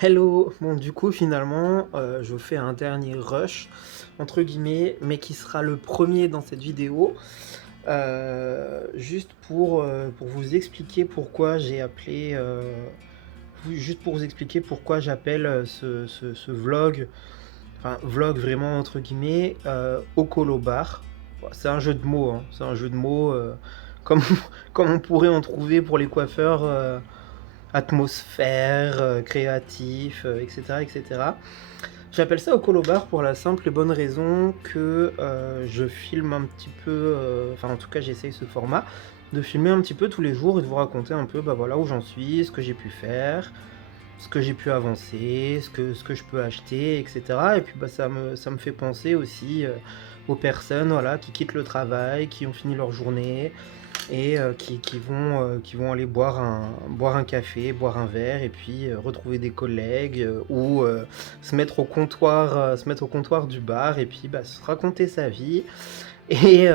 Hello! Bon, du coup, finalement, je fais un dernier «rush» entre guillemets, mais qui sera le premier dans cette vidéo, juste pour vous expliquer pourquoi j'ai appelé, juste pour vous expliquer pourquoi j'appelle, ce vlog, enfin «vlog» vraiment entre guillemets, Ocolo Bar. Bon, c'est un jeu de mots, hein, c'est un jeu de mots, comme comme on pourrait en trouver pour les coiffeurs, atmosphère, créatif, et cetera, et cetera. J'appelle ça au colobar pour la simple et bonne raison que, je filme un petit peu, enfin en tout cas j'essaye ce format, de filmer un petit peu tous les jours et de vous raconter un peu, bah, voilà où j'en suis, ce que j'ai pu faire, ce que j'ai pu avancer, ce que je peux acheter et cetera et puis, bah, ça me fait penser aussi, aux personnes, voilà, qui quittent le travail, qui ont fini leur journée et qui vont aller boire un café, boire un verre et puis, retrouver des collègues, ou, se mettre au comptoir du bar et puis, bah, se raconter sa vie et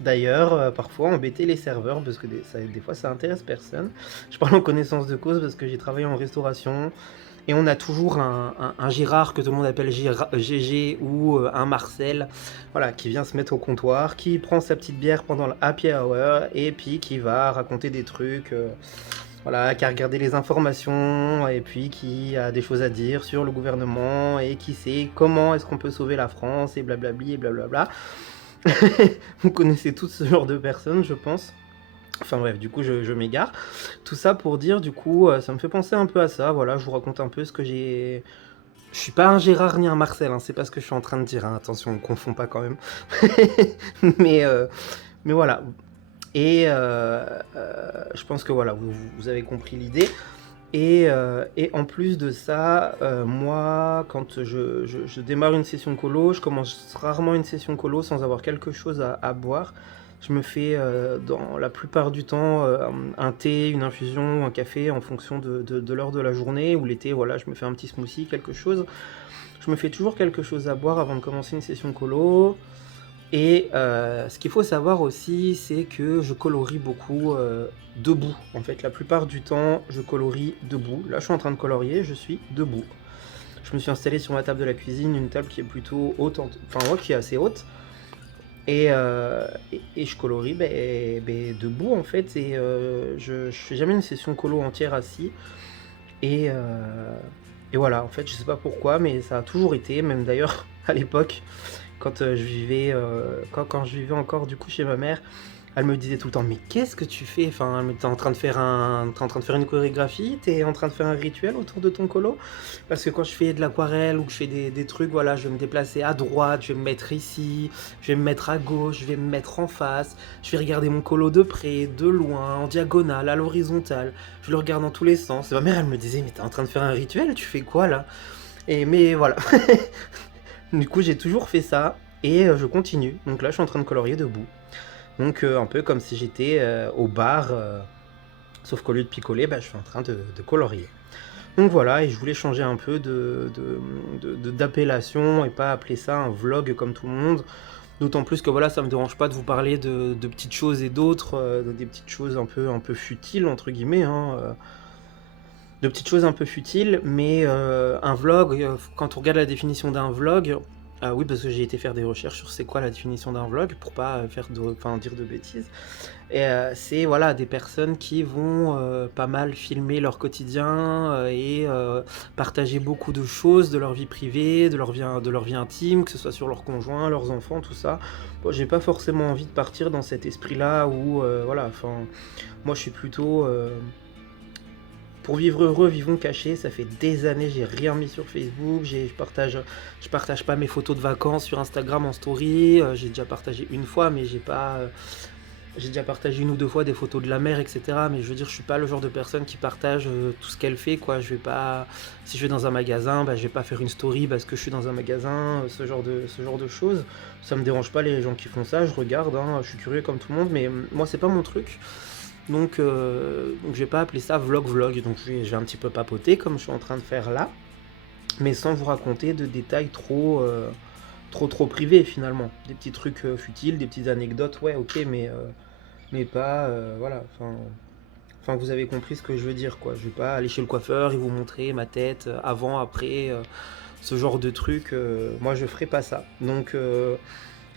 d'ailleurs, parfois embêter les serveurs parce que des fois ça intéresse personne. Je parle en connaissance de cause parce que j'ai travaillé en restauration et on a toujours un Gérard que tout le monde appelle GG ou un Marcel, voilà, qui vient se mettre au comptoir, qui prend sa petite bière pendant le happy hour et puis qui va raconter des trucs, voilà, qui a regardé les informations et puis qui a des choses à dire sur le gouvernement et qui sait comment est-ce qu'on peut sauver la France et blablabli et blablabla. Vous connaissez tous ce genre de personnes, je pense. Enfin bref, du coup, je m'égare. Tout ça pour dire, du coup, ça me fait penser un peu à ça. Voilà, je vous raconte un peu ce que j'ai. Je suis pas un Gérard ni un Marcel, hein, c'est pas ce que je suis en train de dire, hein, attention, on confond pas quand même. Mais, euh, mais voilà. Et je pense que voilà, vous avez compris l'idée. Et en plus de ça, moi, quand je démarre une session colo, je commence rarement une session colo sans avoir quelque chose à boire. Je me fais, dans la plupart du temps, un thé, une infusion, un café en fonction de l'heure de la journée ou l'été, voilà, je me fais un petit smoothie, quelque chose. Je me fais toujours quelque chose à boire avant de commencer une session colo. Et ce qu'il faut savoir aussi, c'est que je colorie beaucoup, debout. En fait, la plupart du temps, je colorie debout. Là, je suis en train de colorier, je suis debout. Je me suis installé sur ma table de la cuisine, une table qui est plutôt haute, enfin ouais, qui est assez haute. Et je colorie debout en fait. Et je fais jamais une session colo entière assis. Et, et voilà, en fait, je sais pas pourquoi, mais ça a toujours été, même d'ailleurs à l'époque, quand je vivais, quand je vivais encore du coup chez ma mère, elle me disait tout le temps: «Mais qu'est-ce que tu fais? Enfin, mais t'es en train de faire une chorégraphie? T'es en train de faire un rituel autour de ton colo?» Parce que quand je fais de l'aquarelle ou que je fais des trucs, voilà, je vais me déplacer à droite, je vais me mettre ici, je vais me mettre à gauche, je vais me mettre en face, je vais regarder mon colo de près, de loin, en diagonale, à l'horizontale, je le regarde dans tous les sens. Et ma mère, elle me disait: «Mais t'es en train de faire un rituel? Tu fais quoi là?» Et mais voilà. Du coup, j'ai toujours fait ça et je continue. Donc là, je suis en train de colorier debout. Donc un peu comme si j'étais, au bar, sauf qu'au lieu de picoler, bah, je suis en train de colorier. Donc voilà, et je voulais changer un peu d'appellation et pas appeler ça un vlog comme tout le monde. D'autant plus que voilà, ça me dérange pas de vous parler de petites choses et d'autres, des petites choses un peu futiles entre guillemets, hein, de petites choses un peu futiles, mais un vlog, quand on regarde la définition d'un vlog, oui, parce que j'ai été faire des recherches sur c'est quoi la définition d'un vlog pour pas dire de bêtises. Et c'est voilà des personnes qui vont pas mal filmer leur quotidien et partager beaucoup de choses de leur vie privée, de leur vie intime, que ce soit sur leurs conjoints, leurs enfants, tout ça. Bon, j'ai pas forcément envie de partir dans cet esprit-là où voilà, enfin, moi je suis plutôt pour vivre heureux, vivons cachés. Ça fait des années, j'ai rien mis sur Facebook. Je partage pas mes photos de vacances sur Instagram en story. J'ai déjà partagé une fois, mais j'ai déjà partagé une ou deux fois des photos de la mer, etc. Mais je veux dire, je suis pas le genre de personne qui partage tout ce qu'elle fait, quoi. Je vais pas, si je vais dans un magasin, bah, je vais pas faire une story parce que je suis dans un magasin, ce genre de choses. Ça me dérange pas les gens qui font ça. Je regarde, hein, je suis curieux comme tout le monde, mais moi c'est pas mon truc. Donc je vais pas appeler ça vlog. Donc je vais un petit peu papoter comme je suis en train de faire là, mais sans vous raconter de détails trop privés finalement. Des petits trucs futiles, des petites anecdotes, ouais, ok, mais pas, voilà. Enfin, vous avez compris ce que je veux dire, quoi. Je vais pas aller chez le coiffeur et vous montrer ma tête avant, après, ce genre de truc. Moi, je ferai pas ça. Donc,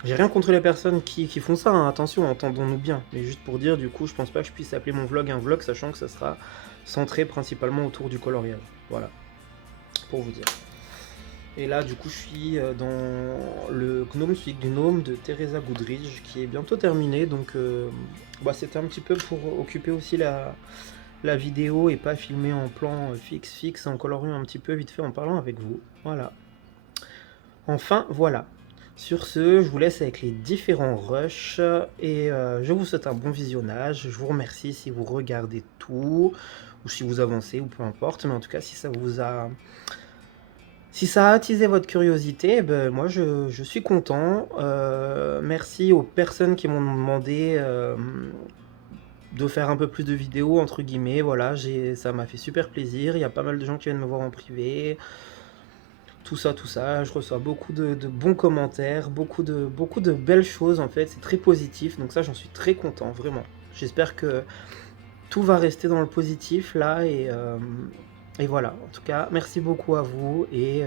j'ai rien contre les personnes qui font ça, hein, attention, entendons-nous bien. Mais juste pour dire, du coup, je pense pas que je puisse appeler mon vlog un vlog, sachant que ça sera centré principalement autour du coloriage. Voilà, pour vous dire. Et là, du coup, je suis dans le Gnome Suite Gnome de Teresa Goodridge, qui est bientôt terminé. Donc, c'était un petit peu pour occuper aussi la vidéo et pas filmer en plan fixe, en coloriant un petit peu vite fait en parlant avec vous. Voilà. Enfin, voilà. Sur ce, je vous laisse avec les différents rushs et je vous souhaite un bon visionnage. Je vous remercie si vous regardez tout ou si vous avancez ou peu importe. Mais en tout cas, si ça a attisé votre curiosité, ben, moi je suis content. Merci aux personnes qui m'ont demandé de faire un peu plus de vidéos, entre guillemets. Voilà, ça m'a fait super plaisir. Il y a pas mal de gens qui viennent me voir en privé. Tout ça, tout ça. Je reçois beaucoup de bons commentaires, beaucoup de belles choses en fait. C'est très positif. Donc ça, j'en suis très content, vraiment. J'espère que tout va rester dans le positif là et voilà. En tout cas, merci beaucoup à vous et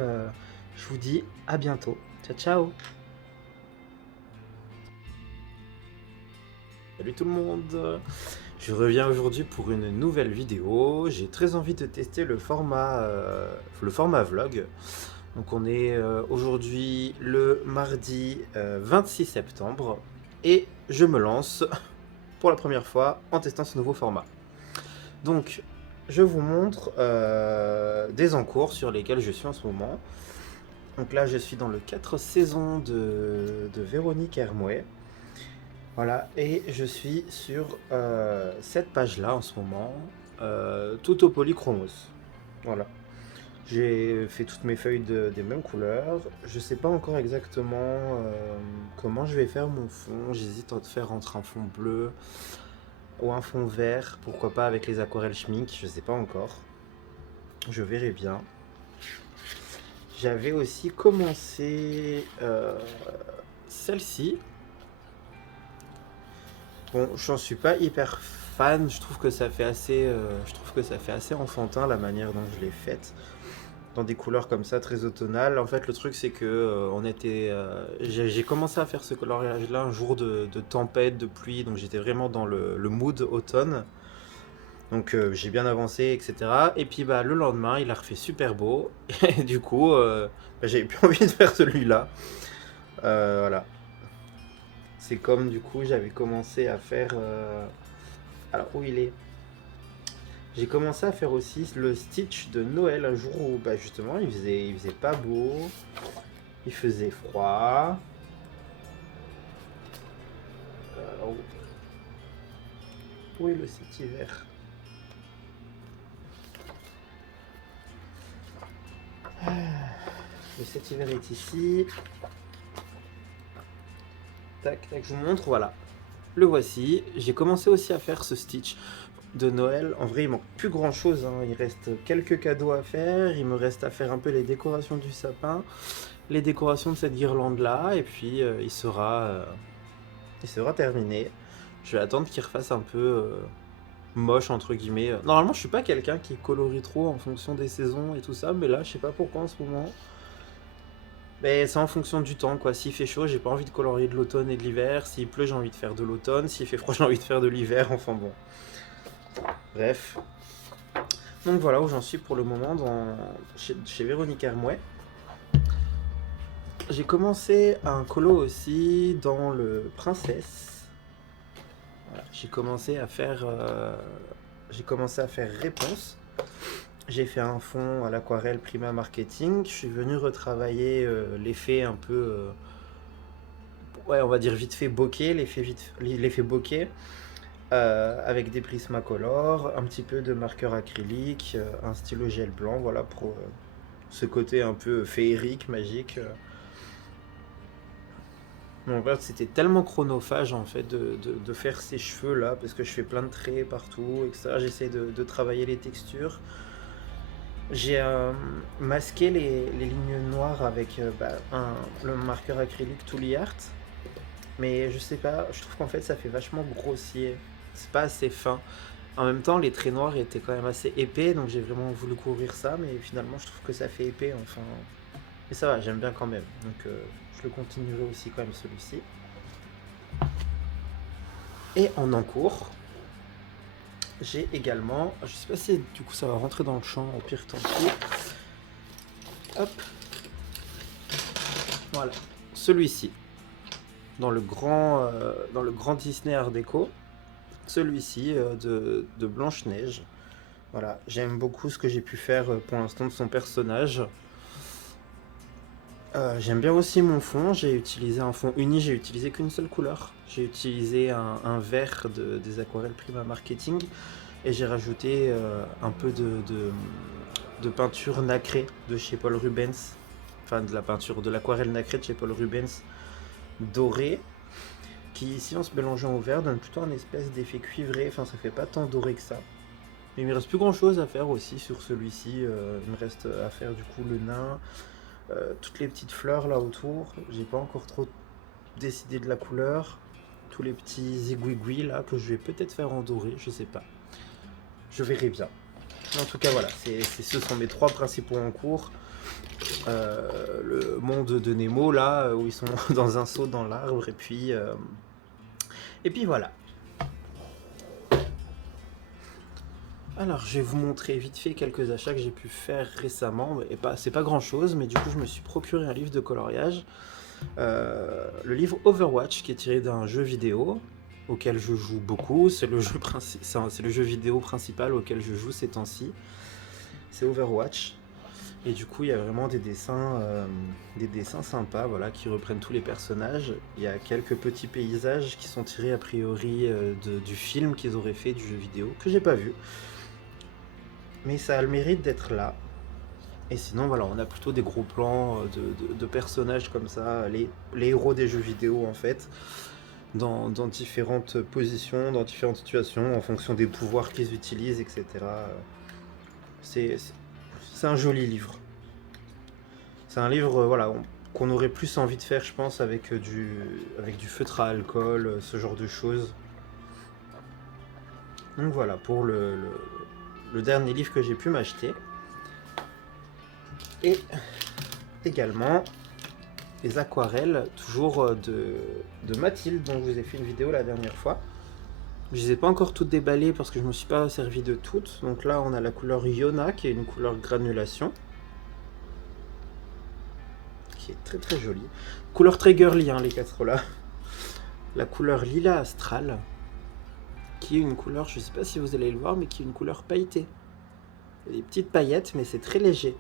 je vous dis à bientôt. Ciao, ciao. Salut tout le monde. Je reviens aujourd'hui pour une nouvelle vidéo. J'ai très envie de tester le format vlog. Donc on est aujourd'hui le mardi 26 septembre et je me lance pour la première fois en testant ce nouveau format. Donc je vous montre des encours sur lesquels je suis en ce moment. Donc là je suis dans le 4 saisons de Véronique Hermouet. Voilà, et je suis sur cette page là en ce moment, tout au polychromos. Voilà. J'ai fait toutes mes feuilles des mêmes couleurs. Je sais pas encore exactement comment je vais faire mon fond. J'hésite à faire entre un fond bleu ou un fond vert. Pourquoi pas avec les aquarelles Schmink, je sais pas encore. Je verrai bien. J'avais aussi commencé celle-ci. Bon, j'en suis pas hyper fan. Je trouve que ça fait assez enfantin la manière dont je l'ai faite. Dans des couleurs comme ça très automnales. En fait, le truc c'est que j'ai commencé à faire ce coloriage là un jour de tempête, de pluie, donc j'étais vraiment dans le mood automne. Donc j'ai bien avancé, etc. Et puis le lendemain, il a refait super beau. Et du coup, j'avais plus envie de faire celui-là. Voilà. C'est comme du coup, j'avais commencé à faire. Alors où il est? J'ai commencé à faire aussi le Stitch de Noël un jour où justement il faisait pas beau, il faisait froid. Où est le cet hiver? Le cet hiver est ici. Tac, tac, je vous montre, voilà. Le voici. J'ai commencé aussi à faire ce Stitch de Noël. En vrai, il manque plus grand chose, hein. Il reste quelques cadeaux à faire. Il me reste à faire un peu les décorations du sapin, les décorations de cette guirlande là, et puis il sera terminé. Je vais attendre qu'il refasse un peu moche entre guillemets. Normalement, je suis pas quelqu'un qui colorie trop en fonction des saisons et tout ça, mais là, je sais pas pourquoi en ce moment. Mais c'est en fonction du temps, quoi. S'il fait chaud, j'ai pas envie de colorier de l'automne et de l'hiver. S'il pleut, j'ai envie de faire de l'automne. S'il fait froid, j'ai envie de faire de l'hiver. Enfin bon. Bref. Donc voilà où j'en suis pour le moment chez Véronique Hermouet. J'ai commencé un colo aussi dans le Princesse. Voilà, j'ai commencé à faire Réponse. J'ai fait un fond à l'aquarelle Prima Marketing. Je suis venu retravailler l'effet un peu, ouais, on va dire vite fait bokeh, l'effet bokeh, avec des Prismacolor, un petit peu de marqueur acrylique, un stylo gel blanc, voilà pour ce côté un peu féerique, magique. En fait, c'était tellement chronophage en fait de faire ces cheveux là, parce que je fais plein de traits partout, etc. J'essaie de travailler les textures. J'ai masqué les lignes noires avec le marqueur acrylique Tooly Art. Mais je sais pas, je trouve qu'en fait ça fait vachement grossier. C'est pas assez fin. En même temps, les traits noirs étaient quand même assez épais, donc j'ai vraiment voulu couvrir ça, mais finalement, je trouve que ça fait épais, enfin. Mais ça va, j'aime bien quand même. Donc, je le continuerai aussi quand même celui-ci. Et en encours, j'ai également, je sais pas si du coup ça va rentrer dans le champ, au pire tant pis. Hop, voilà, celui-ci, dans le grand Disney Art Déco, celui-ci de Blanche-Neige. Voilà, j'aime beaucoup ce que j'ai pu faire pour l'instant de son personnage. J'aime bien aussi mon fond, j'ai utilisé un fond uni, j'ai utilisé qu'une seule couleur. J'ai utilisé un vert des aquarelles Prima Marketing et j'ai rajouté un peu de peinture nacrée de chez Paul Rubens. Enfin de la peinture, de l'aquarelle nacrée de chez Paul Rubens dorée, qui ici en se mélangeant au vert donne plutôt un espèce d'effet cuivré, enfin ça fait pas tant doré que ça. Mais il me reste plus grand chose à faire aussi sur celui-ci, il me reste à faire du coup le nain, toutes les petites fleurs là autour, j'ai pas encore trop décidé de la couleur, tous les petits zigouigouis là que je vais peut-être faire en doré, je sais pas. Je verrai bien. En tout cas voilà, ce sont mes 3 principaux en cours. Le monde de Nemo là, où ils sont dans un seau dans l'arbre, et puis voilà. Alors, je vais vous montrer vite fait quelques achats que j'ai pu faire récemment. Et c'est pas grand chose, mais du coup, je me suis procuré un livre de coloriage. Le livre Overwatch, qui est tiré d'un jeu vidéo auquel je joue beaucoup. C'est le jeu vidéo principal auquel je joue ces temps-ci. C'est Overwatch. Et du coup, il y a vraiment des dessins sympas, voilà, qui reprennent tous les personnages. Il y a quelques petits paysages qui sont tirés a priori du film qu'ils auraient fait du jeu vidéo, que j'ai pas vu. Mais ça a le mérite d'être là. Et sinon, voilà, on a plutôt des gros plans de personnages comme ça, les héros des jeux vidéo en fait, dans différentes positions, dans différentes situations, en fonction des pouvoirs qu'ils utilisent, etc. C'est un joli livre. C'est un livre, voilà, qu'on aurait plus envie de faire, je pense, avec du feutre à alcool, ce genre de choses. Donc voilà, pour le dernier livre que j'ai pu m'acheter. Et également les aquarelles, toujours de Mathilde, dont je vous ai fait une vidéo la dernière fois. Je les ai pas encore toutes déballées parce que je me suis pas servi de toutes. Donc là, on a la couleur Yona, qui est une couleur granulation, qui est très très jolie. Couleur très girly, hein, les 4 là. La couleur Lila Astral, qui est une couleur, je sais pas si vous allez le voir, mais qui est une couleur pailletée. Il y a des petites paillettes, mais c'est très léger.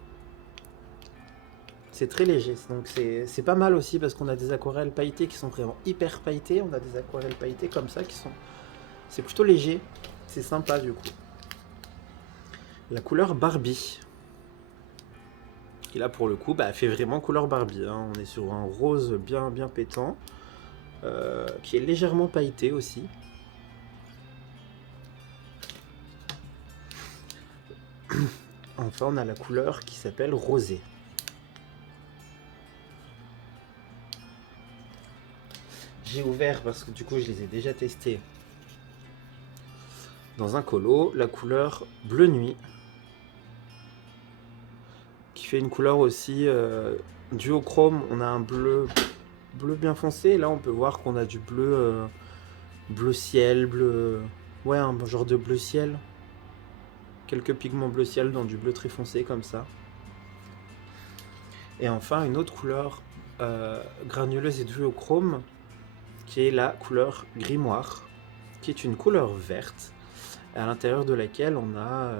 C'est très léger, donc c'est pas mal aussi parce qu'on a des aquarelles pailletées qui sont vraiment hyper pailletées. On a des aquarelles pailletées comme ça qui sont... C'est plutôt léger, c'est sympa du coup. La couleur Barbie. Et là pour le coup, bah, elle fait vraiment couleur Barbie, hein. On est sur un rose bien pétant, qui est légèrement pailleté aussi. Enfin, on a la couleur qui s'appelle Rosé. J'ai ouvert parce que du coup je les ai déjà testés dans un colo, la couleur Bleu Nuit, qui fait une couleur aussi duochrome. On a un bleu bien foncé, et là on peut voir qu'on a du bleu ciel, ouais, un genre de bleu ciel, quelques pigments bleu ciel dans du bleu très foncé comme ça. Et enfin une autre couleur granuleuse et duochrome, qui est la couleur Grimoire, qui est une couleur verte, à l'intérieur de laquelle on a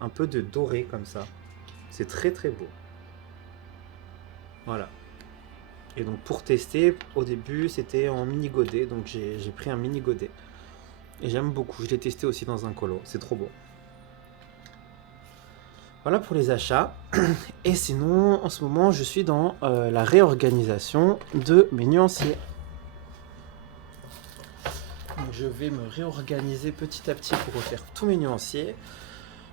un peu de doré comme ça. C'est très très beau. Voilà. Et donc pour tester, au début c'était en mini godet, donc j'ai pris un mini godet. Et j'aime beaucoup, je l'ai testé aussi dans un colo, c'est trop beau. Voilà pour les achats. Et sinon, en ce moment, je suis dans la réorganisation de mes nuanciers. Donc, je vais me réorganiser petit à petit pour refaire tous mes nuanciers.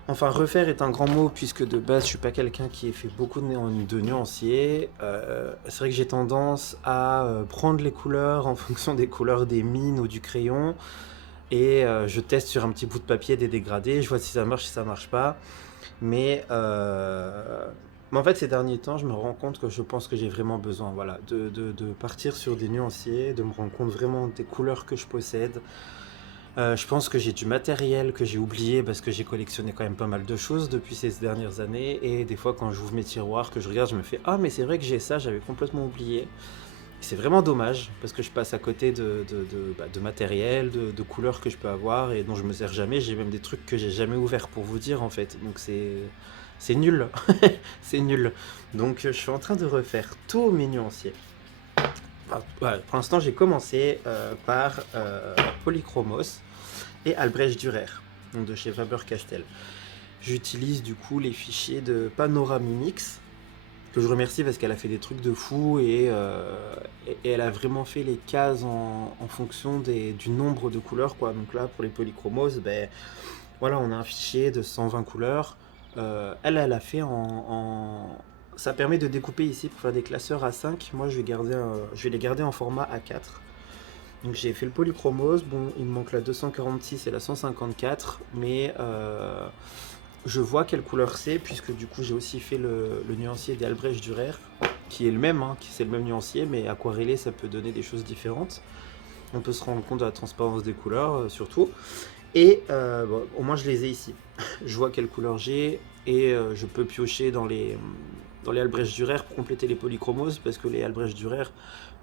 Enfin, refaire est un grand mot puisque de base, je suis pas quelqu'un qui ait fait beaucoup de nuanciers. C'est vrai que j'ai tendance à prendre les couleurs en fonction des couleurs des mines ou du crayon, et je teste sur un petit bout de papier des dégradés, je vois si ça marche, si ça marche pas. Mais en fait, ces derniers temps, je me rends compte que je pense que j'ai vraiment besoin, voilà, de partir sur des nuanciers, de me rendre compte vraiment des couleurs que je possède. Je pense que j'ai du matériel que j'ai oublié parce que j'ai collectionné quand même pas mal de choses depuis ces dernières années. Et des fois, quand j'ouvre mes tiroirs, que je regarde, je me fais ah, mais c'est vrai que j'ai ça, j'avais complètement oublié. C'est vraiment dommage parce que je passe à côté de matériel, de couleurs que je peux avoir et dont je me sers jamais. J'ai même des trucs que j'ai jamais ouverts pour vous dire en fait. Donc c'est nul. C'est nul. Donc je suis en train de refaire tous mes nuanciers. Enfin, ouais, pour l'instant, j'ai commencé par Polychromos et Albrecht Dürer, donc de chez Faber-Castell. J'utilise du coup les fichiers de Panoramimix, que je remercie parce qu'elle a fait des trucs de fou et elle a vraiment fait les cases en fonction du nombre de couleurs, quoi. Donc là, pour les polychromos, ben, voilà, on a un fichier de 120 couleurs. Elle a fait ça permet de découper ici pour faire des classeurs A5. Moi, je vais les garder en format A4. Donc j'ai fait le polychromos, bon il me manque la 246 et la 154, mais je vois quelle couleur c'est, puisque du coup j'ai aussi fait le nuancier des Albrecht Dürer, qui est le même, hein, c'est le même nuancier, mais aquarellé ça peut donner des choses différentes. On peut se rendre compte de la transparence des couleurs surtout. Et bon, au moins je les ai ici. Je vois quelle couleur j'ai et je peux piocher dans les Albrecht Dürer pour compléter les polychromos, parce que les Albrecht Dürer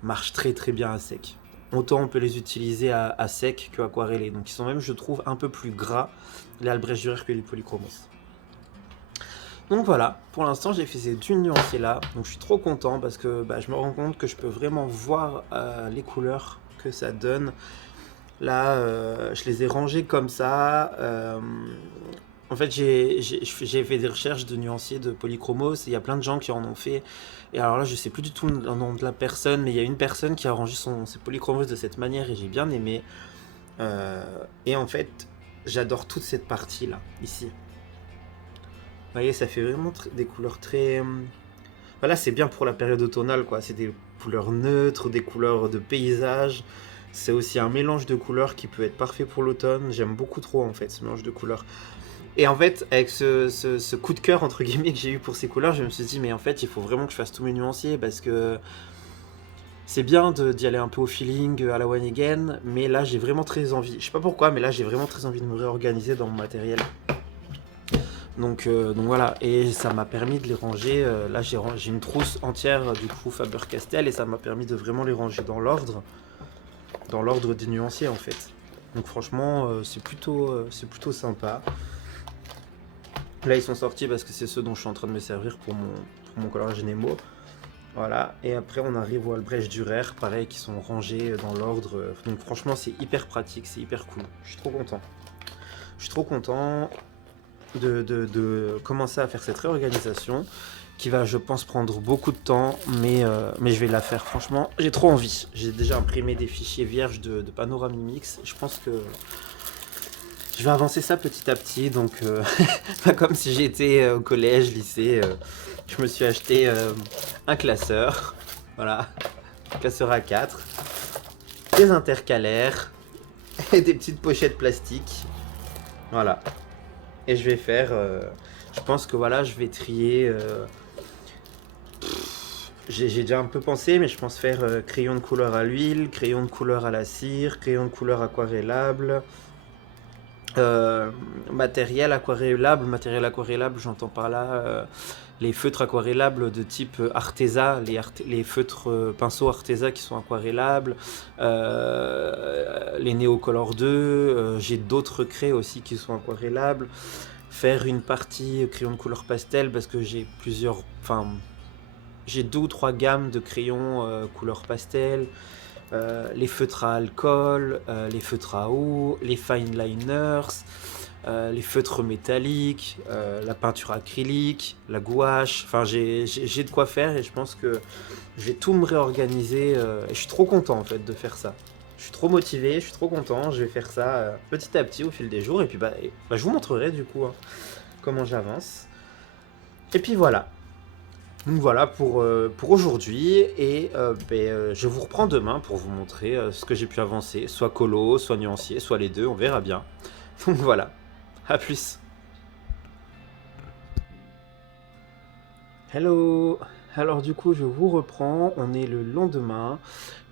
marchent très très bien à sec. Autant on peut les utiliser à sec que aquarellés. Donc ils sont même, je trouve, un peu plus gras, les Albrecht Dürer, que les polychromos. Donc voilà, pour l'instant j'ai fait ces deux nuanciers là, donc je suis trop content parce que je me rends compte que je peux vraiment voir les couleurs que ça donne. Là, je les ai rangés comme ça. En fait, j'ai fait des recherches de nuanciers de polychromos et il y a plein de gens qui en ont fait. Et alors là, je sais plus du tout le nom de la personne, mais il y a une personne qui a rangé ses polychromos de cette manière et j'ai bien aimé. Et en fait, j'adore toute cette partie là, ici. Vous voyez, ça fait vraiment des couleurs très. Voilà, c'est bien pour la période automnale, quoi. C'est des couleurs neutres, des couleurs de paysage. C'est aussi un mélange de couleurs qui peut être parfait pour l'automne. J'aime beaucoup trop, en fait, ce mélange de couleurs. Et en fait, avec ce coup de cœur, entre guillemets, que j'ai eu pour ces couleurs, je me suis dit, mais en fait, il faut vraiment que je fasse tous mes nuanciers parce que c'est bien d'y aller un peu au feeling, à la one again. Mais là, j'ai vraiment très envie. Je sais pas pourquoi, mais là, j'ai vraiment très envie de me réorganiser dans mon matériel. Donc voilà, et ça m'a permis de les ranger. Là, j'ai une trousse entière du coup Faber-Castell et ça m'a permis de vraiment les ranger dans l'ordre des nuanciers en fait. Donc franchement, c'est plutôt sympa. Là, ils sont sortis parce que c'est ceux dont je suis en train de me servir pour mon coloriage Nemo. Voilà, et après on arrive au Albrecht Dürer, pareil, qui sont rangés dans l'ordre. Donc franchement, c'est hyper pratique, c'est hyper cool. Je suis trop content. Je suis trop content de commencer à faire cette réorganisation qui va, je pense, prendre beaucoup de temps, mais je vais la faire. Franchement, j'ai trop envie. J'ai déjà imprimé des fichiers vierges de Panoramimix. Je pense que je vais avancer ça petit à petit. Donc, pas comme si j'étais au collège, lycée. Je me suis acheté un classeur. Voilà, classeur A4, des intercalaires et des petites pochettes plastiques. Voilà. Et je vais faire, je pense que voilà, je vais trier. J'ai déjà un peu pensé, mais je pense faire crayon de couleur à l'huile, crayon de couleur à la cire, crayon de couleur aquarellable, matériel aquarellable, j'entends par là les feutres aquarellables de type Arteza, les feutres pinceaux Arteza qui sont aquarellables, les Neocolor 2, j'ai d'autres craies aussi qui sont aquarellables. Faire une partie crayon de couleur pastel parce que j'ai j'ai 2 ou 3 gammes de crayons couleur pastel, les feutres à alcool, les feutres à eau, les fine liners, les feutres métalliques, la peinture acrylique, la gouache. Enfin, j'ai de quoi faire et je pense que je vais tout me réorganiser. Et je suis trop content en fait de faire ça. Je suis trop motivé, je suis trop content. Je vais faire ça petit à petit au fil des jours et puis je vous montrerai du coup comment j'avance. Et puis voilà. Donc voilà pour aujourd'hui et je vous reprends demain pour vous montrer ce que j'ai pu avancer, soit colo, soit nuancier, soit les deux, on verra bien. Donc voilà, à plus. Hello. Alors du coup je vous reprends, on est le lendemain,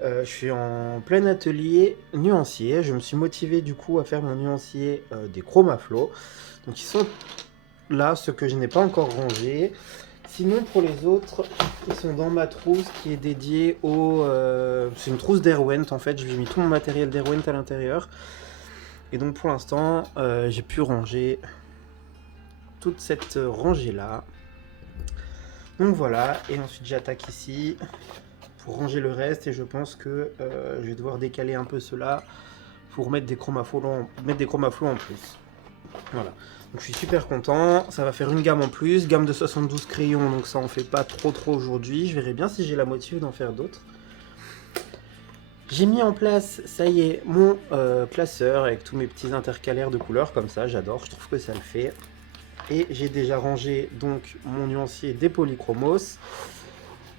je suis en plein atelier nuancier, je me suis motivé du coup à faire mon nuancier des Chromaflow. Donc ils sont là, ceux que je n'ai pas encore rangés. Sinon pour les autres, ils sont dans ma trousse qui est dédiée au... c'est une trousse d'Airwent en fait, j'ai mis tout mon matériel d'Airwent à l'intérieur. Et donc pour l'instant, j'ai pu ranger toute cette rangée là. Donc voilà, et ensuite j'attaque ici pour ranger le reste et je pense que je vais devoir décaler un peu cela pour mettre des chromaflows en plus. Voilà, donc je suis super content, ça va faire une gamme en plus, gamme de 72 crayons, donc ça en fait pas trop aujourd'hui, je verrai bien si j'ai la motive d'en faire d'autres. J'ai mis en place, ça y est, mon classeur avec tous mes petits intercalaires de couleurs comme ça, j'adore, je trouve que ça le fait. Et j'ai déjà rangé donc mon nuancier des polychromos.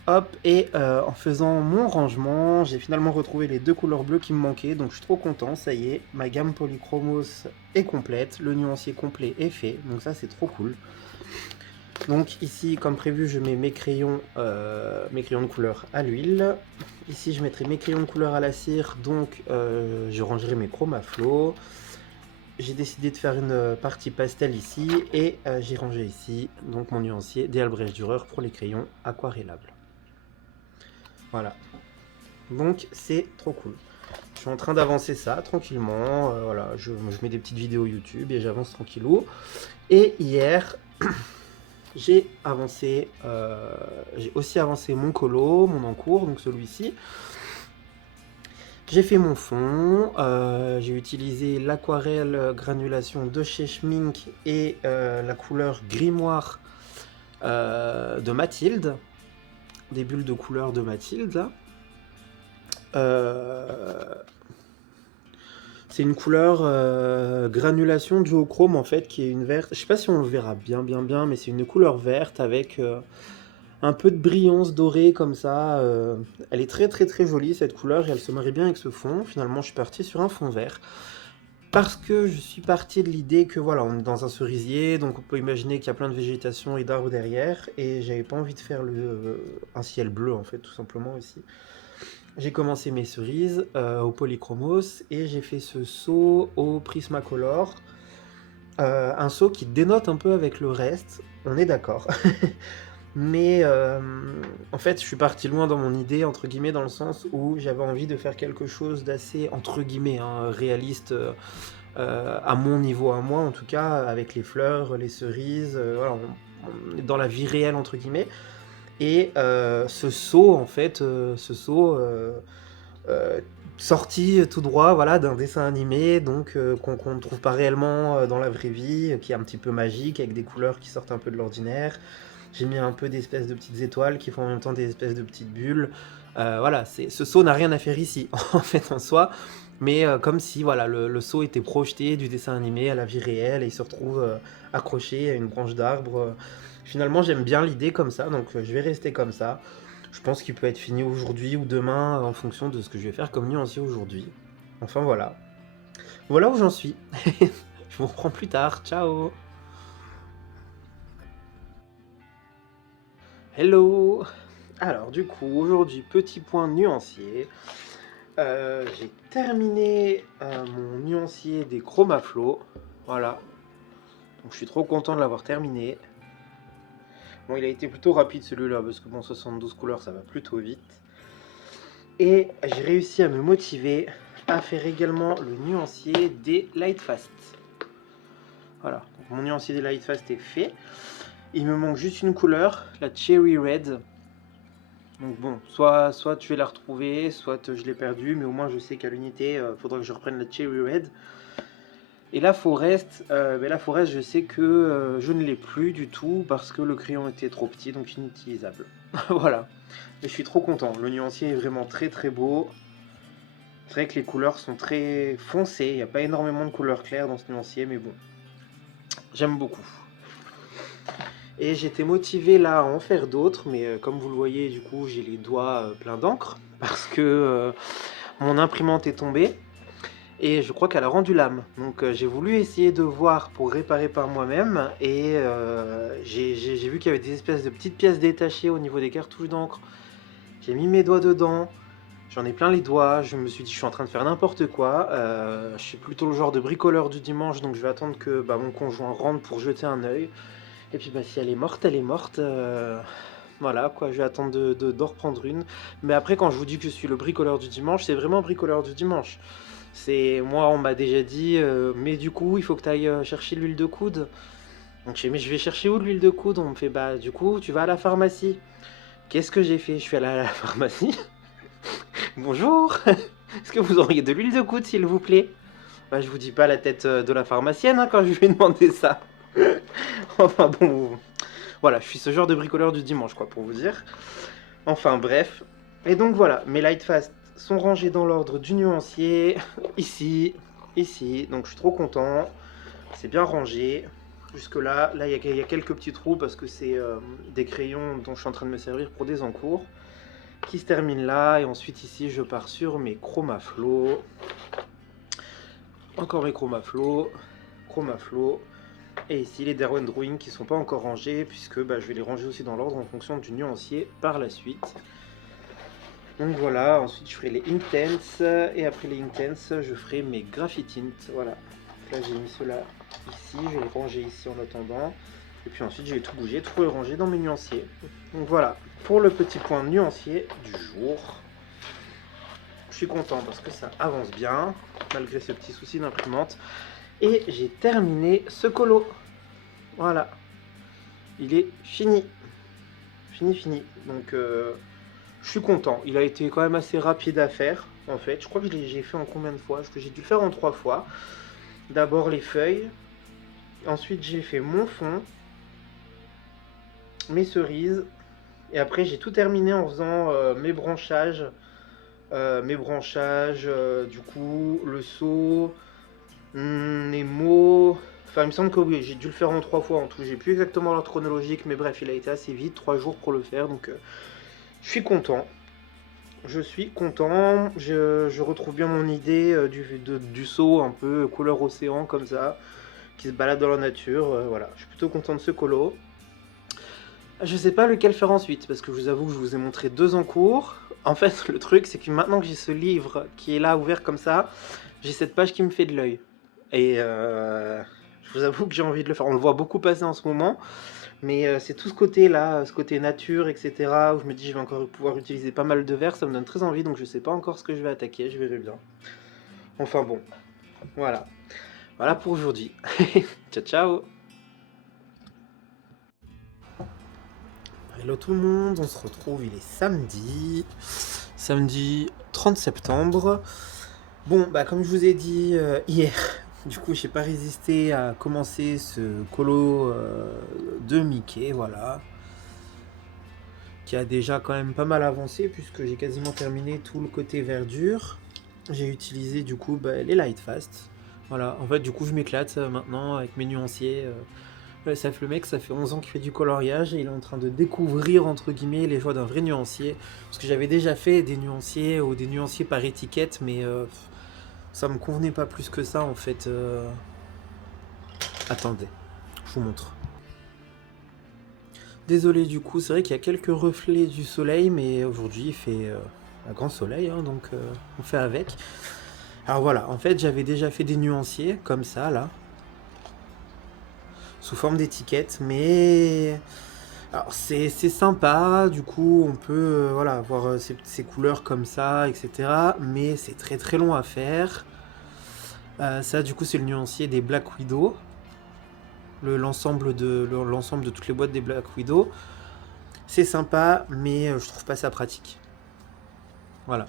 Hop, et en faisant mon rangement, j'ai finalement retrouvé les deux couleurs bleues qui me manquaient, donc je suis trop content, ça y est, ma gamme polychromos est complète, le nuancier complet est fait, donc ça c'est trop cool. Donc ici, comme prévu, je mets mes crayons de couleur à l'huile. Ici, je mettrai mes crayons de couleur à la cire, donc je rangerai mes Chromaflow. J'ai décidé de faire une partie pastel ici, et j'ai rangé ici donc mon nuancier des Albrecht Dürer pour les crayons aquarellables. Voilà, donc c'est trop cool. Je suis en train d'avancer ça tranquillement, voilà, je mets des petites vidéos YouTube et j'avance tranquillou. Et hier, j'ai aussi avancé mon colo, mon encours, donc celui-ci. J'ai fait mon fond, j'ai utilisé l'aquarelle granulation de chez Schmink et la couleur grimoire de Mathilde, des bulles de couleur de Mathilde là. C'est une couleur granulation duochrome en fait, qui est une verte. Je sais pas si on le verra bien, mais c'est une couleur verte avec un peu de brillance dorée comme ça. Elle est très jolie cette couleur et elle se marie bien avec ce fond. Finalement, je suis parti sur un fond vert. Parce que je suis parti de l'idée que voilà, on est dans un cerisier, donc on peut imaginer qu'il y a plein de végétation et d'arbres derrière, et j'avais pas envie de faire un ciel bleu en fait, tout simplement ici. J'ai commencé mes cerises au polychromos et j'ai fait ce seau au Prismacolor. Un seau qui dénote un peu avec le reste, on est d'accord. Mais en fait, je suis parti loin dans mon idée, entre guillemets, dans le sens où j'avais envie de faire quelque chose d'assez, entre guillemets, hein, réaliste à mon niveau, à moi en tout cas, avec les fleurs, les cerises, voilà, on est dans la vie réelle, entre guillemets. Et ce seau, en fait, sorti tout droit, voilà, d'un dessin animé, donc qu'on ne trouve pas réellement dans la vraie vie, qui est un petit peu magique, avec des couleurs qui sortent un peu de l'ordinaire. J'ai mis un peu d'espèces de petites étoiles qui font en même temps des espèces de petites bulles. Voilà, ce seau n'a rien à faire ici, en fait, en soi. Mais comme si voilà, le seau était projeté du dessin animé à la vie réelle et il se retrouve accroché à une branche d'arbre. Finalement, j'aime bien l'idée comme ça, donc je vais rester comme ça. Je pense qu'il peut être fini aujourd'hui ou demain en fonction de ce que je vais faire comme nuancier aujourd'hui. Enfin voilà. Voilà où j'en suis. Je vous reprends plus tard. Ciao. Hello. Alors du coup, aujourd'hui, petit point nuancier. J'ai terminé mon nuancier des Chromaflow. Voilà. Donc je suis trop content de l'avoir terminé. Bon, il a été plutôt rapide celui-là, parce que bon, 72 couleurs, ça va plutôt vite. Et j'ai réussi à me motiver à faire également le nuancier des Lightfast. Voilà, donc mon nuancier des Lightfast est fait. Il me manque juste une couleur, la Cherry Red. Donc bon, soit tu vas la retrouver, soit je l'ai perdue, mais au moins je sais qu'à l'unité, il faudra que je reprenne la Cherry Red. Et la Forest, je sais que je ne l'ai plus du tout parce que le crayon était trop petit, donc inutilisable. Voilà, mais je suis trop content, le nuancier est vraiment très beau. C'est vrai que les couleurs sont très foncées, il n'y a pas énormément de couleurs claires dans ce nuancier, mais bon, j'aime beaucoup. Et j'étais motivé là à en faire d'autres, mais comme vous le voyez, du coup, j'ai les doigts pleins d'encre parce que mon imprimante est tombée et je crois qu'elle a rendu l'âme. Donc j'ai voulu essayer de voir pour réparer par moi-même et j'ai vu qu'il y avait des espèces de petites pièces détachées au niveau des cartouches d'encre. J'ai mis mes doigts dedans. J'en ai plein les doigts, je me suis dit je suis en train de faire n'importe quoi. Je suis plutôt le genre de bricoleur du dimanche, donc je vais attendre que mon conjoint rentre pour jeter un œil. Et puis si elle est morte, elle est morte. Voilà quoi, je vais attendre d'en reprendre une. Mais après, quand je vous dis que je suis le bricoleur du dimanche, c'est vraiment bricoleur du dimanche. C'est moi, on m'a déjà dit, mais du coup, il faut que tu ailles chercher l'huile de coude. Donc je fais, mais je vais chercher où l'huile de coude? On me fait, bah du coup, tu vas à la pharmacie. Qu'est-ce que j'ai fait? Je suis allé à la pharmacie. Bonjour, est-ce que vous auriez de l'huile de coude, s'il vous plaît? Bah, je vous dis pas la tête de la pharmacienne hein, quand je lui ai demandé ça. Enfin bon, voilà, je suis ce genre de bricoleur du dimanche, quoi, pour vous dire. Enfin bref. Et donc voilà, mes Lightfast sont rangés dans l'ordre du nuancier. Ici, ici. Donc je suis trop content. C'est bien rangé. Jusque là, il y a quelques petits trous parce que c'est des crayons dont je suis en train de me servir pour des encours. Qui se termine là. Et ensuite ici, je pars sur mes Chromaflow. Encore mes Chromaflow. Chromaflow. Et ici les Derwent Drawing qui sont pas encore rangés puisque je vais les ranger aussi dans l'ordre en fonction du nuancier par la suite. Donc voilà, ensuite je ferai les Inktense et après les Inktense je ferai mes Graphitint. Voilà, là j'ai mis cela ici, je vais les ranger ici en attendant. Et puis ensuite je vais tout bouger, tout ranger dans mes nuanciers. Donc voilà, pour le petit point nuancier du jour. Je suis content parce que ça avance bien, malgré ce petit souci d'imprimante. Et j'ai terminé ce colo. Voilà. Il est fini. Fini. Donc je suis content. Il a été quand même assez rapide à faire, en fait. Je crois que j'ai fait en combien de fois? J'ai dû le faire en 3 fois. D'abord les feuilles. Ensuite j'ai fait mon fond. Mes cerises. Et après j'ai tout terminé en faisant mes branchages. Du coup, le seau, les mots. Enfin, il me semble que oui, j'ai dû le faire en 3 fois en tout. J'ai plus exactement l'ordre chronologique, mais bref, il a été assez vite, 3 jours pour le faire. Donc, je suis content. Je retrouve bien mon idée du seau un peu couleur océan comme ça, qui se balade dans la nature. Voilà, je suis plutôt content de ce colo. Je sais pas lequel faire ensuite, parce que je vous avoue que je vous ai montré 2 en cours. En fait, le truc, c'est que maintenant que j'ai ce livre qui est là, ouvert comme ça, j'ai cette page qui me fait de l'œil. Et je vous avoue que j'ai envie de le faire. On le voit beaucoup passer en ce moment, mais c'est tout ce côté-là, ce côté nature, etc., où je me dis je vais encore pouvoir utiliser pas mal de verres, ça me donne très envie, donc je sais pas encore ce que je vais attaquer, je verrai bien. Enfin bon, voilà. Voilà pour aujourd'hui. Ciao, ciao. Hello tout le monde, on se retrouve, il est samedi 30 septembre. Bon, comme je vous ai dit hier, du coup j'ai pas résisté à commencer ce colo de Mickey, voilà. Qui a déjà quand même pas mal avancé puisque j'ai quasiment terminé tout le côté verdure. J'ai utilisé du coup les Lightfast. Voilà, en fait du coup je m'éclate maintenant avec mes nuanciers. Le mec, ça fait 11 ans qu'il fait du coloriage et il est en train de découvrir, entre guillemets, les joies d'un vrai nuancier. Parce que j'avais déjà fait des nuanciers ou des nuanciers par étiquette, mais ça me convenait pas plus que ça, en fait. Attendez, je vous montre. Désolé du coup, c'est vrai qu'il y a quelques reflets du soleil, mais aujourd'hui il fait un grand soleil, hein, donc on fait avec. Alors voilà, en fait j'avais déjà fait des nuanciers, comme ça, là. Sous forme d'étiquette, mais alors c'est sympa, du coup on peut voilà, avoir ces couleurs comme ça, etc. Mais c'est très très long à faire. Ça du coup c'est le nuancier des Black Widow. L'ensemble de toutes les boîtes des Black Widow. C'est sympa, mais je trouve pas ça pratique. Voilà.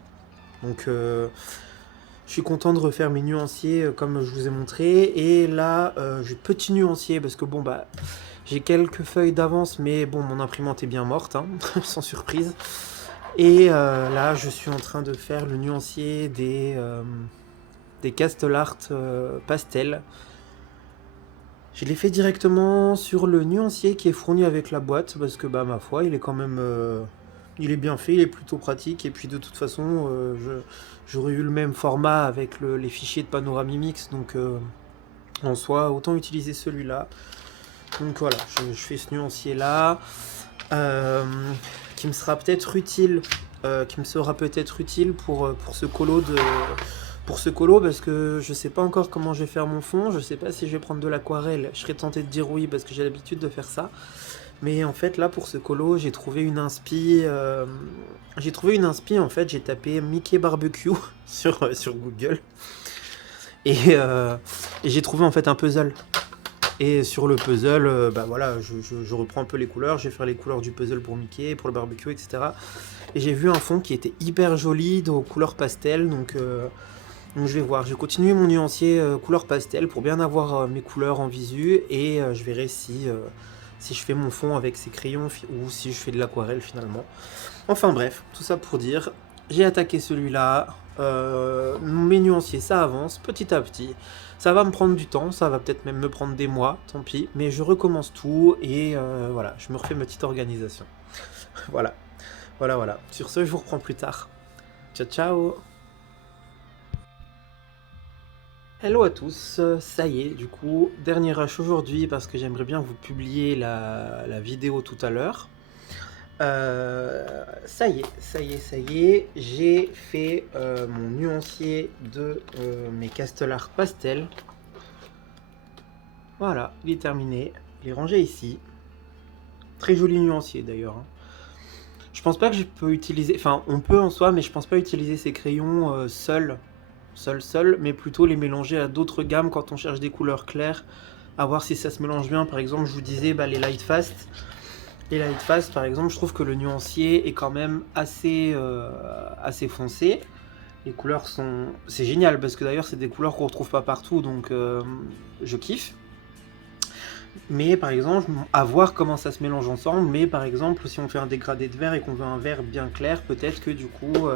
Donc je suis content de refaire mes nuanciers comme je vous ai montré. Et là, j'ai petit nuancier parce que bon, j'ai quelques feuilles d'avance, mais bon, mon imprimante est bien morte, hein, sans surprise. Et là, je suis en train de faire le nuancier des Castle Art Pastel. Je l'ai fait directement sur le nuancier qui est fourni avec la boîte parce que bah ma foi il est quand même il est bien fait, il est plutôt pratique et puis de toute façon j'aurais eu le même format avec les fichiers de Panoramimix donc en soi autant utiliser celui-là. Donc voilà, je fais ce nuancier là euh, qui me sera peut-être utile pour ce colo parce que je sais pas encore comment je vais faire mon fond, je sais pas si je vais prendre de l'aquarelle, je serais tenté de dire oui parce que j'ai l'habitude de faire ça, mais en fait là pour ce colo j'ai trouvé une inspi en fait, j'ai tapé Mickey Barbecue sur Google et, euh, et j'ai trouvé en fait un puzzle. Et sur le puzzle, bah voilà, je reprends un peu les couleurs, je vais faire les couleurs du puzzle pour Mickey, pour le barbecue, etc. Et j'ai vu un fond qui était hyper joli, aux couleurs pastel, donc je vais voir, je vais continuer mon nuancier couleur pastel pour bien avoir mes couleurs en visu et je verrai si je fais mon fond avec ces crayons ou si je fais de l'aquarelle finalement. Enfin bref, tout ça pour dire, j'ai attaqué celui-là, mes nuanciers ça avance petit à petit, ça va me prendre du temps, ça va peut-être même me prendre des mois, tant pis, mais je recommence tout et voilà, je me refais ma petite organisation. Voilà, voilà. Sur ce, je vous reprends plus tard. Ciao, ciao. Hello à tous, ça y est, du coup, dernier rush aujourd'hui parce que j'aimerais bien vous publier la vidéo tout à l'heure. Ça y est, j'ai fait mon nuancier de mes castelar pastel. Voilà, il est terminé, il est rangé ici. Très joli nuancier d'ailleurs, hein. Je pense pas que je peux utiliser, enfin on peut en soi, mais je pense pas utiliser ces crayons seuls, mais plutôt les mélanger à d'autres gammes quand on cherche des couleurs claires, à voir si ça se mélange bien. Par exemple, je vous disais bah, les light fast. Les light fast, par exemple, je trouve que le nuancier est quand même assez foncé. Les couleurs sont... C'est génial, parce que d'ailleurs, c'est des couleurs qu'on retrouve pas partout, donc je kiffe. Mais par exemple, à voir comment ça se mélange ensemble, mais par exemple, si on fait un dégradé de vert et qu'on veut un vert bien clair, peut-être que du coup,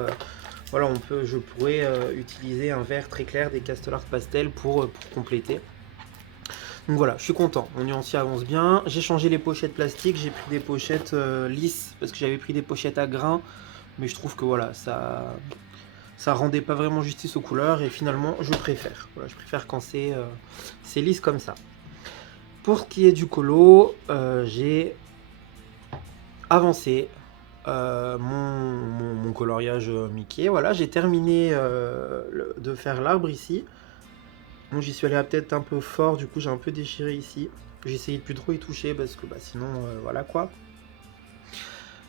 voilà, je pourrais utiliser un vert très clair des Castellar Pastel pour compléter. Donc voilà, je suis content, mon nuancier avance bien. J'ai changé les pochettes plastiques, j'ai pris des pochettes lisses, parce que j'avais pris des pochettes à grains, mais je trouve que voilà, ça rendait pas vraiment justice aux couleurs, et finalement, je préfère. Voilà, je préfère quand c'est lisse comme ça. Pour ce qui est du colo, j'ai avancé mon coloriage Mickey. Voilà, j'ai terminé de faire l'arbre ici. Bon, j'y suis allé peut-être un peu fort, du coup j'ai un peu déchiré ici. J'ai essayé de plus trop y toucher parce que bah, sinon, voilà quoi.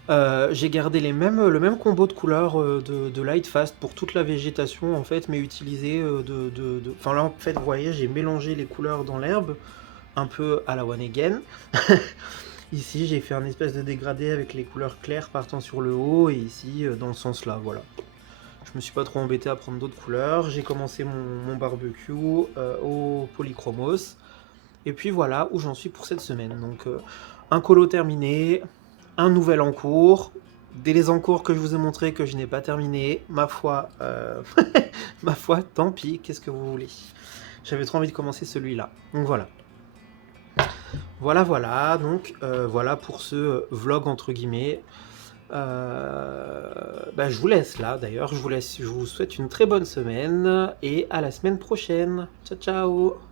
J'ai gardé le même combo de couleurs de Light Fast pour toute la végétation en fait, mais utilisé Enfin là en fait, vous voyez, j'ai mélangé les couleurs dans l'herbe, un peu à la One Again. Ici, j'ai fait un espèce de dégradé avec les couleurs claires partant sur le haut, et ici, dans le sens là, voilà. Je me suis pas trop embêté à prendre d'autres couleurs. J'ai commencé mon barbecue au polychromos. Et puis voilà où j'en suis pour cette semaine. Donc, un colo terminé, un nouvel en cours, des en cours que je vous ai montré que je n'ai pas terminé. Ma foi, ma foi, tant pis, qu'est-ce que vous voulez. J'avais trop envie de commencer celui-là. Donc voilà. Voilà, donc voilà pour ce vlog entre guillemets. Bah, je vous laisse là d'ailleurs, je vous souhaite une très bonne semaine et à la semaine prochaine. Ciao ciao.